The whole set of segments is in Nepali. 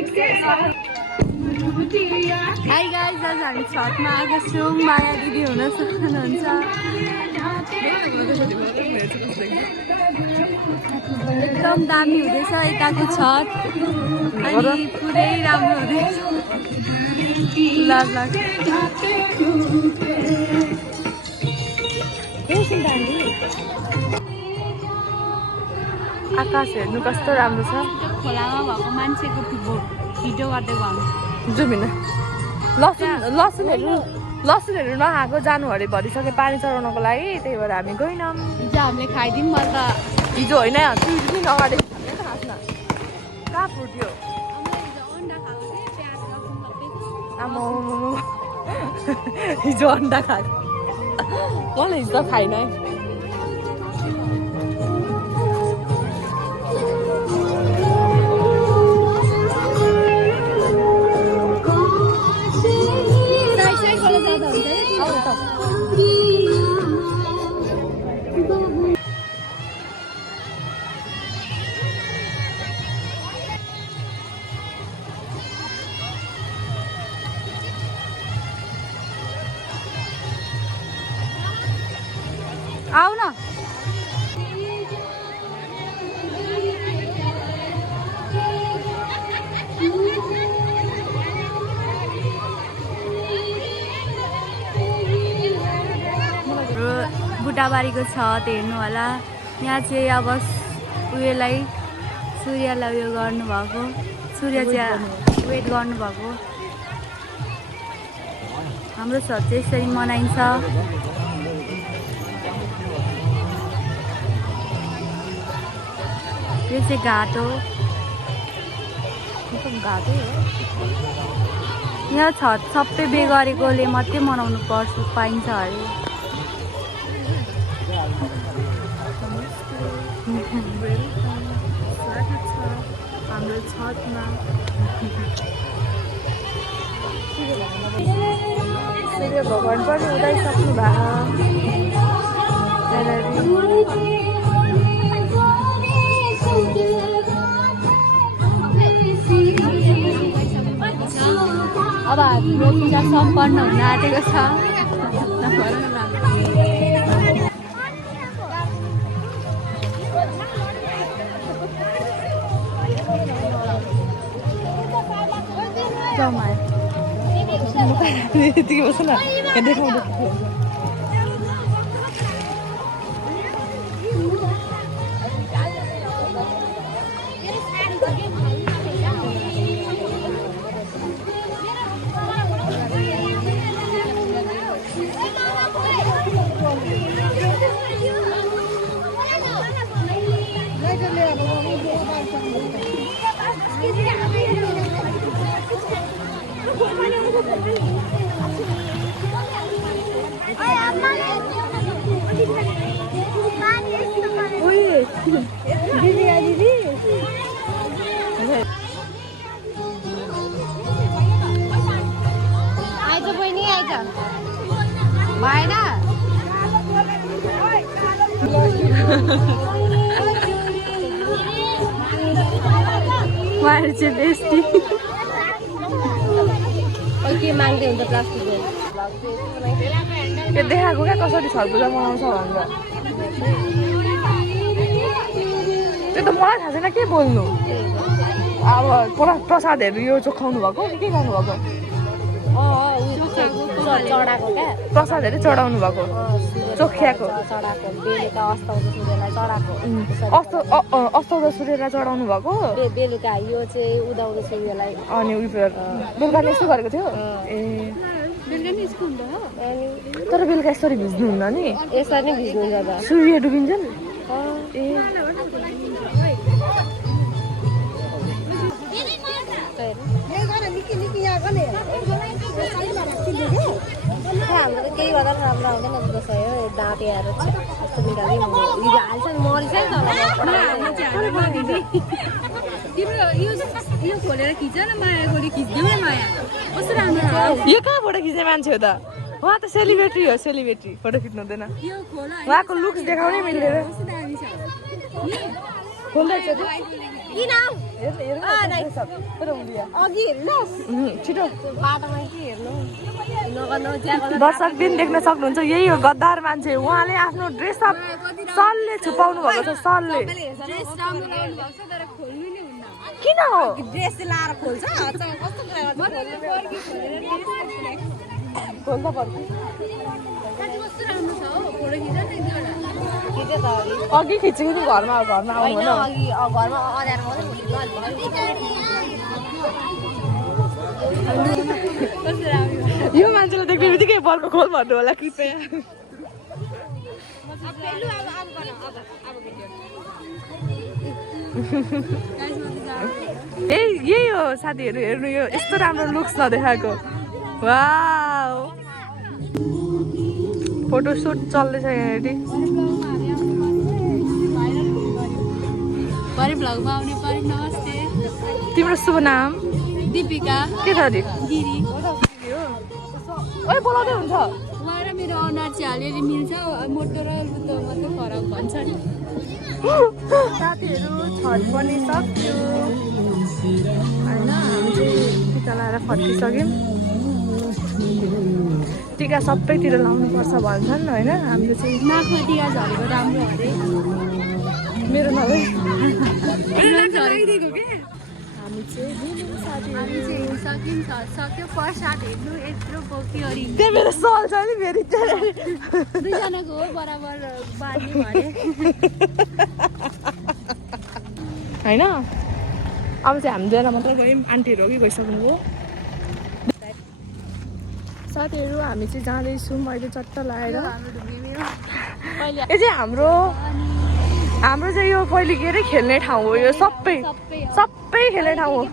हाई गाइज, आज हामी छतमा आएको छौँ। माया दिदी हुन सक्नुहुन्छ। एकदम दामी हुँदैछ यताको छत अनि पुरै राम्रो हुँदैछ। आकाश हेर्नु कस्तो राम्रो छ। खोलामा भएको मान्छेको भिडियो गर्दै भयो। जुमिन लसुनहरू नखाएको जानु अरे भरिसक्यो पानी चढाउनको लागि, त्यही भएर हामी गएनौँ। हिजो हामीले खाइदिउँ म त। हिजो होइन 2 दिन अगाडि खासमा कहाँ फुट्यो। आमा हिजो अन्डा खाएको मैले हिजो खाइन है। आऊ न बुटाबारीको छत हेर्नु होला। यहाँ चाहिँ अब उयोलाई सूर्यलाई उयो गर्नुभएको, सूर्य चाहिँ वेट गर्नुभएको। हाम्रो छत चाहिँ यसरी मनाइन्छ। यो चाहिँ घाट हो। यहाँ छत सबै बे गरेकोले मात्रै मनाउनु पाइन्छ अरे। हाम्रो छतमा सूर्य भगवान पनि उदाइसक्नु भएको। अब हाम्रो पूजा सम्पन्न हुन आँटेको छ। यतिकै बस्छ न देखाउँदै। आइज बहिनी आइज भएन। उहाँहरू चाहिँ बेस्टी के माग्दै हुन्छ प्लास्टिकको। त्यो देखाएको क्या कसरी छटपूजा मनाउँछ भनेर। त्यो त मलाई थाहा छैन के बोल्नु। अब प्रसादहरू यो चोखाउनु भएको के गर्नु भएको। प्रसादहरू चढाउनु भएको चोख्याएको अस्ताउँदो सूर्यलाई चढाउनु भएको। बेलुका यो चाहिँ उदाउँदो सूर्यलाई। अनि बेलुका यस्तो गरेको थियो। ए तर बेलुका यसरी भिज्नुहुन्न नि। यसरी नै भिज्नुहुन्छ सूर्य डुबिन्छ नि। ए हाम्रो त केही गर्दा राम्रो आउँदैन जस्तो यो दाँत आएर कस्तो बिगारी हाल्छ नि मरिन्छ नि। यो खोलेर खिच न माया गरी खिच्दिउँ न माया कस्तो राम्रो। यो कहाँबाट खिच्ने मान्छे हो त। उहाँ त सेलिब्रेटी हो। सेलिब्रेटी फोटो खिच्नु हुँदैन। उहाँको लुक्स देखाउनै मिल्दैन। किन अघि हेर्नुहोस् छिटो बाटोमा के हेर्नु नगर्नु दर्शक दिन देख्न सक्नुहुन्छ यही हो गद्दार मान्छे उहाँले आफ्नो ड्रेस अप सरले छुपाउनु भएको छ सरले किन हो ड्रेस लाएर खोल्छ खोल्दा पर्छ अघि खिचेको नि घरमा आउनु यो मान्छेलाई देख्ने बित्तिकै बलको खोल भन्नु होला कृपया यही हो साथीहरू हेर्नु यो यस्तो राम्रो लुक्स नदेखाएको वाउ फोटोसुट चल्दैछ यहाँनिर तिम्रो शुभ नाम दीपिका के छ अरे गिरी बोलाउँदै हुन्छ उहाँ र मेरो अनुहार चाहिँ अलिअलि मिल्छ मोटो र मात्रै फरक भन्छ नि साथीहरू छठ पनि सक्यो होइन हामी चाहिँ टिका लाएर फर्किसक्यौँ टिका सबैतिर लाउनुपर्छ भन्छन् होइन हाम्रो चाहिँ नाकमा टिका झरेको राम्रो अरे मेरो नभए हामी चाहिँ सक्यो फर्स्ट साथ हेर्नु यत्रो बोक्यो अरे त्यही मेरो सल छ नि फेरि दुईजनाको हो बराबर बाँड्ने भने होइन अब चाहिँ हामी दुईजना मात्रै गयौँ आन्टीहरू अघि गइसक्नुभयो साथीहरू हामी चाहिँ जाँदैछौँ अहिले चट्ट लगाएर यो चाहिँ हाम्रो चाहिँ यो पहिले के अरे खेल्ने ठाउँ हो यो सबै खेल्ने ठाउँ हो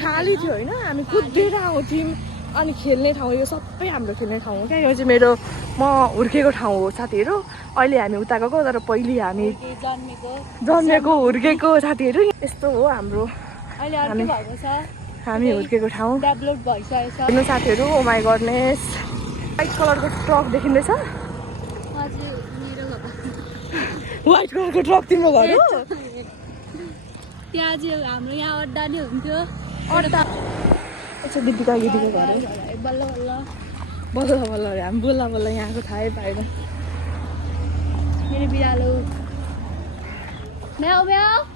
खाली थियो होइन हामी कुदेर आउँथ्यौँ अनि खेल्ने ठाउँ यो सबै हाम्रो खेल्ने ठाउँ हो क्या यो चाहिँ म हुर्केको ठाउँ हो साथीहरू अहिले हामी उता गएको तर पहिले हामी जन्मेको हुर्केको साथीहरू यस्तो हो हाम्रो हामी हुर्केको ठाउँ हेर्नु साथीहरू ओ माई गडनेस व्हाइट कलरको ट्रक देखिँदैछ व्हाइट कलरको ट्रक तिम्रो घर हो त्यहाँ चाहिँ हाम्रो यहाँ अड्डा नै हुन्थ्यो अड्डा अच्छा दिपिका गिदीको घर बल्ल बल्ल बल्ल हामी बल्ल यहाँको थाहै पाएन मेरो बिरालो म्याउ म्याउ